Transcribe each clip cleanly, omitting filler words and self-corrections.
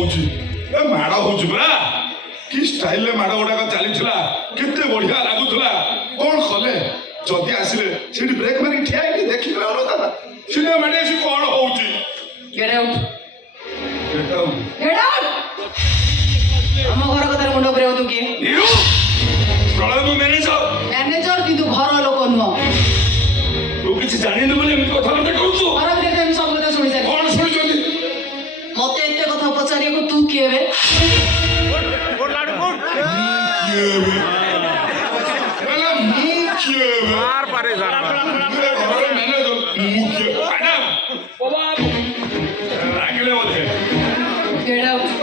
ହଉଛି ଏ ମାଡ଼ ହଉଛି ପରା କି ଷ୍ଟାଇଲରେ ମାଡ଼ ଗୁଡାକ ଚାଲିଥିଲା କେତେ ବଢିଆ ଲାଗୁଥିଲା କଣ କଲେ ଯଦି ଆସିଲେ ସେଠି ବ୍ରେକ୍ ମାରିକି ଠିଆ ହେଇକି ଦେଖିଲେ ଦାଦା ସିଧା ମାଡି ଆସି କଣ ହଉଛି Get out. Get out. ଆମ ଘର କଥାରେ ମୁଣ୍ଡ ଉପରେ ତୁ କିଏ ପ୍ରଳୟ ମୁଁ ମ୍ୟାନେଜର କିନ୍ତୁ ଘର ଲୋକ ନୁହଁ ତୁ କିଛି ଜାଣିନୁ ବୋଲି ଏମିତି କଥାବାର୍ତ୍ତା କରୁଛୁ ଘର ଭିତରେ ମୁଁ ସବୁ କଥା ଶୁଣି ସାରି କଣ ଶୁଣିଛନ୍ତି ମତେ ଏତେ କଥା ପଚାରିବାକୁ ତୁ କିଏ ବେ Get out.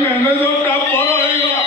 ମ୍ୟାନେଜର ଟା ବଡ ହେଇଗଲା